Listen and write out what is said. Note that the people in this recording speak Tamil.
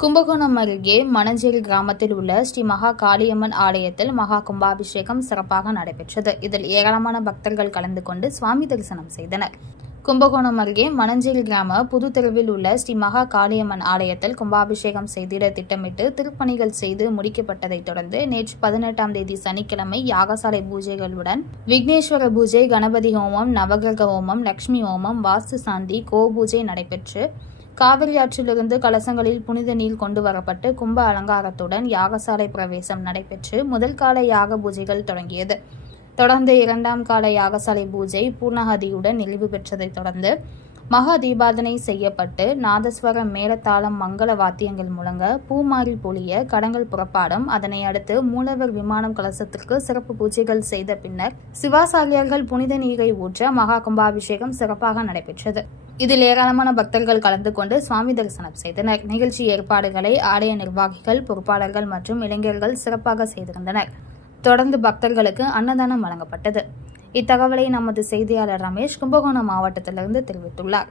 கும்பகோணம் அருகே மணஞ்சேரி கிராமத்தில் உள்ள ஸ்ரீ மகா காளியம்மன் ஆலயத்தில் மகா கும்பாபிஷேகம் சிறப்பாக நடைபெற்றது. இதில் ஏராளமான பக்தர்கள் கலந்து கொண்டு சுவாமி தரிசனம் செய்தனர். கும்பகோணம் அருகே மணஞ்சேரி கிராம புது தெருவில் உள்ள ஸ்ரீ மகா காளியம்மன் ஆலயத்தில் கும்பாபிஷேகம் செய்திட திட்டமிட்டு திருப்பணிகள் செய்து முடிக்கப்பட்டதைத் தொடர்ந்து நேற்று 18ஆம் தேதி சனிக்கிழமை யாகசாலை பூஜைகளுடன் விக்னேஸ்வர பூஜை, கணபதி ஹோமம், நவகிரக ஹோமம், லட்சுமி ஹோமம், வாஸ்து சாந்தி, கோபூஜை நடைபெற்று காவிரி ஆற்றிலிருந்து கலசங்களில் புனித நீர் கொண்டு வரப்பட்டு கும்ப அலங்காரத்துடன் யாகசாலை பிரவேசம் நடைபெற்று முதல் கால யாக பூஜைகள் தொடங்கியது. தொடர்ந்து 2ஆம் கால யாகசாலை பூஜை பூர்ணாகதியுடன் நிறைவு பெற்றதைத் தொடர்ந்து மகா தீபாதனை செய்யப்பட்டு நாதஸ்வர மேளதாளம் மங்கள வாத்தியங்கள் முழங்க பூமாரி பொழிய கடங்கள் புறப்பாடும். அதனை அடுத்து மூலவர் விமானம் கலசத்திற்கு சிறப்பு பூஜைகள் செய்த பின்னர் சிவாசாரியர்கள் புனித நீரை ஊற்ற மகா கும்பாபிஷேகம் சிறப்பாக நடைபெற்றது. இதில் ஏராளமான பக்தர்கள் கலந்து கொண்டு சுவாமி தரிசனம் செய்தனர். நிகழ்ச்சி ஏற்பாடுகளை ஆலய நிர்வாகிகள், பொறுப்பாளர்கள் மற்றும் இளைஞர்கள் சிறப்பாக செய்திருந்தனர். தொடர்ந்து பக்தர்களுக்கு அன்னதானம் வழங்கப்பட்டது. இத்தகவலை நமது செய்தியாளர் ரமேஷ் கும்பகோணம் மாவட்டத்திலிருந்து தெரிவித்துள்ளார்.